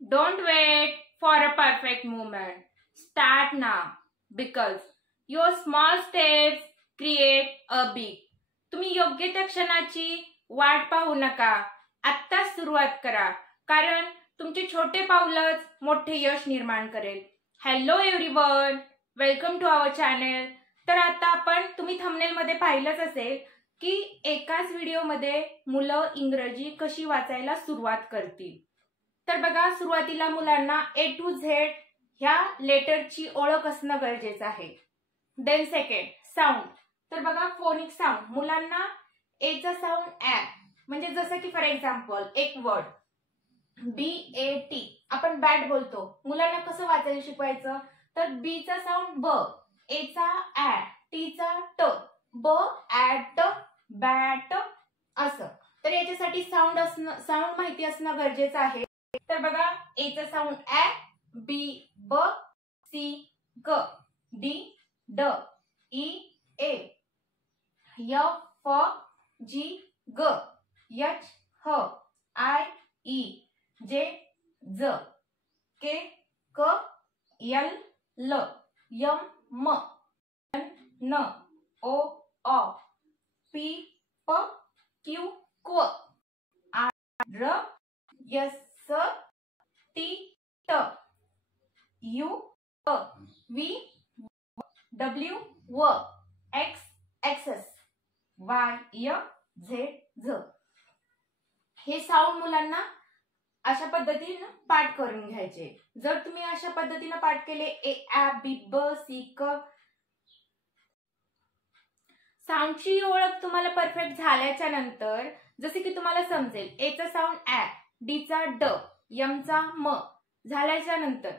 Don't wait for a perfect moment. Start now because your small steps create a big. तुम्ही योग्य त्या क्षणाची वाट पाहू नका. आत्ताच सुरुवात करा कारण तुमचे छोटे पाऊलच मोठे यश निर्माण करेल. Hello everyone, welcome to our channel. तर आता आपण तुम्ही थंबनेल मध्ये पाहिलंच असेल की एकाच व्हिडिओमध्ये मुलं इंग्रजी कशी वाचायला सुरुवात करतील. तर बघा, सुरुवातीला मुलांना A to Z ह्या लेटरची ओळख असणं गरजेचं आहे. Then second sound. तर बघा, फोनिक साऊंड मुलांना A चा साऊंड ॲ, म्हणजे जसं की फॉर एक्झाम्पल एक वर्ड BAT आपण बॅट बोलतो. मुलांना कसं वाचायला शिकवायचं, तर B चा साऊंड ब, A चा ॲ, T चा ट, ब ॲट बॅट असं. तर याच्यासाठी साऊंड माहिती असणं गरजेचं आहे. तर बघा, A चा साऊंड ॲ, B ब, C क, D ड, E ए, F G ग, H ह, I ई, J ज, K क, L ल, M म, N न, O अ, P प, Q क्व, R र, S T ट, U अ, V W व, X एक्सेस, Y य Z झ. हे साऊंड मुलांना अशा पद्धतीने पाठ करून घ्यायचे. जर तुम्ही अशा पद्धतीने पाठ केले ए ॲ बी ब सी क, साऊंडची ओळख तुम्हाला परफेक्ट झाल्याच्या नंतर जसे की तुम्हाला समजेल ए चा साऊंड ॲ, डी चा ड, एम चा म झाल्याच्या नंतर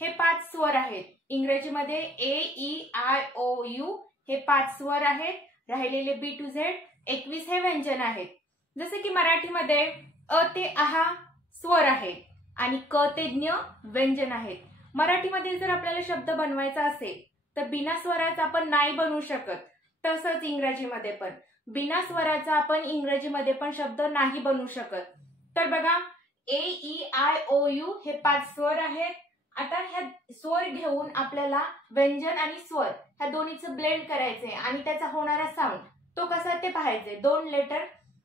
हे 5 स्वर आहेत. इंग्रजीमध्ये ए ई आय ओ यू हे 5 स्वर आहेत. राहिलेले बी टू झेड 21 हे व्यंजन आहेत. जसे की मराठीमध्ये अ ते आहा स्वर आहेत आणि क ते ज्ञ व्यंजन आहेत. मराठीमध्ये जर आपल्याला शब्द बनवायचा असेल तर बिना स्वराचा आपण नाही बनवू शकत. तसंच इंग्रजीमध्ये पण बिना स्वराचा आपण इंग्रजीमध्ये पण शब्द नाही बनवू शकत. तर बघा, ए ई आय ओ यू हे 5 स्वर आहेत. आता ह्या स्वर घेऊन आपल्याला व्यंजन आणि स्वर ह्या दोन्हीचं ब्लेंड करायचंय आणि त्याचा होणारा साऊंड तो कसा ते पाहायचे. 2 लेटर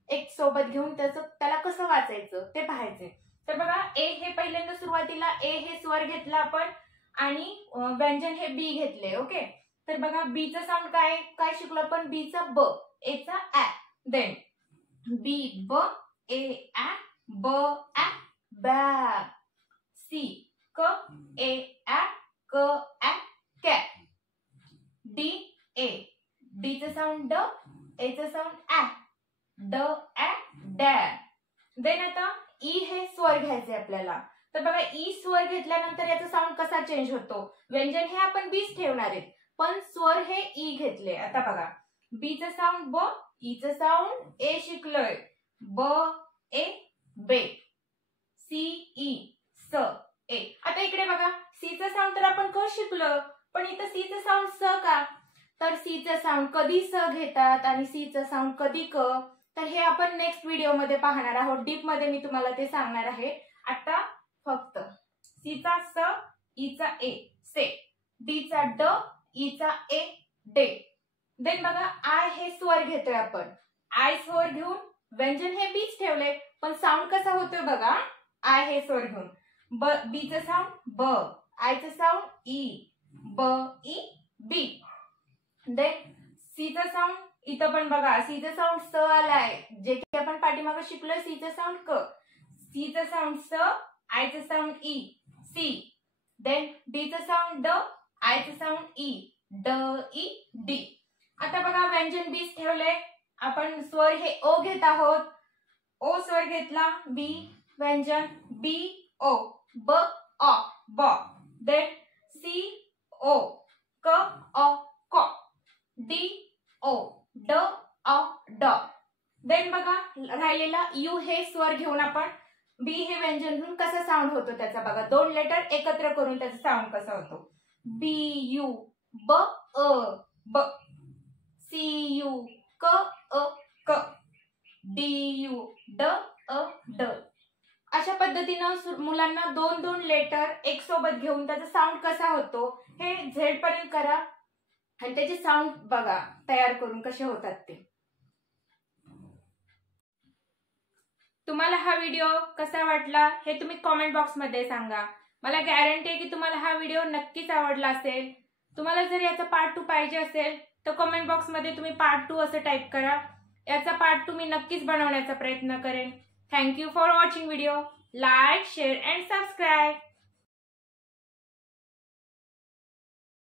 एक सोबत घेऊन त्याला कसं वाचायचं ते पाहायचे. तर बघा, ए हे पहिल्यांदा सुरुवातीला ए हे स्वर घेतला आपण आणि व्यंजन हे बी घेतले. ओके, तर बघा बी चा साऊंड काय शिकलो आपण, बी चा ब, ए चा ॲ, देन बी ब, ए ॲ, ब ॲ, बॅ, सी क, ए ॲ, क ॲ, कॅ, डी ए, डी चा साऊंड ड, ए चा साऊंड ॲ, ड ॲ, डॅ. देन आता ई हे स्वर घ्यायचे आपल्याला. तर बघा, ई स्वर घेतल्यानंतर याचा साऊंड कसा चेंज होतो. व्यंजन हे आपण बीच ठेवणार आहेत पण स्वर हे ई घेतले. आता बघा, बी चा साऊंड ब, ई चा साऊंड ए शिकलोय, ब ए बे, सी ई स ए. आता इकडे बघा, सी चा साऊंड तर आपण क शिकलो पण इथं सी चा साऊंड स का, तर सी चा साऊंड कधी स घेतात आणि सी चा साऊंड कधी क, तर हे आपण नेक्स्ट व्हिडिओ मध्ये पाहणार आहोत. डीप मध्ये मी तुम्हाला ते सांगणार आहे. आता फक्त सी चा स, ई चा ए से, डी चा ड, ई चा ए डे. देन बघा, आय हे स्वर घेतोय आपण. आय स्वर घेऊन व्यंजन हे बीच ठेवले पण साऊंड कसा होतोय बघा, आय हे स्वर घेऊन ब, बी चा साऊंड ब, आय चा साऊंड ई, ब ई बी. देन सी चा साऊंड इथं पण बघा, सी चा साऊंड स आलाय, जे की आपण पाठीमागे शिकलोय. सी चा साऊंड क, सी चा साऊंड स, आय चा साऊंड ई, सी. देन डी चा साऊंड ड, आय चा साऊंड ई, ड ई डी. आता बघा, व्यंजन बीच ठेवले आपण. स्वर हे ओ घेत आहोत. ओ स्वर घेतला, बी व्यंजन बी ओ, ब अ ब. देन सी ओ, क अ क, डी ओ, ड अ ड. देन बघा, राहिलेला यू हे स्वर घेऊन आपण बी हे व्यंजन घेऊन कसा साऊंड होतो त्याचा बघा. 2 लेटर एकत्र करून त्याचा साऊंड कसा होतो, बी यू ब अ ब, सी यू क अ क, डी यू ड अ ड, अशा पद्धतीनं मुलांना 2-2 लेटर एक सोबत घेऊन त्याचा साऊंड कसा होतो हे झेड पर्यंत करा आणि त्याचे साऊंड बघा तयार करून कसे होतात ते. तुम्हाला हा व्हिडिओ कसा वाटला हे तुम्ही कॉमेंट बॉक्स मध्ये सांगा. मला गॅरंटी आहे की तुम्हाला हा व्हिडिओ नक्कीच आवडला असेल. तुम्हाला जर याचा पार्ट 2 पाहिजे असेल तर कॉमेंट बॉक्स मध्ये तुम्ही पार्ट 2 असं टाईप करा. याचा पार्ट 2 मी नक्कीच बनवण्याचा प्रयत्न करेन. Thank you for watching video. Like, share and subscribe.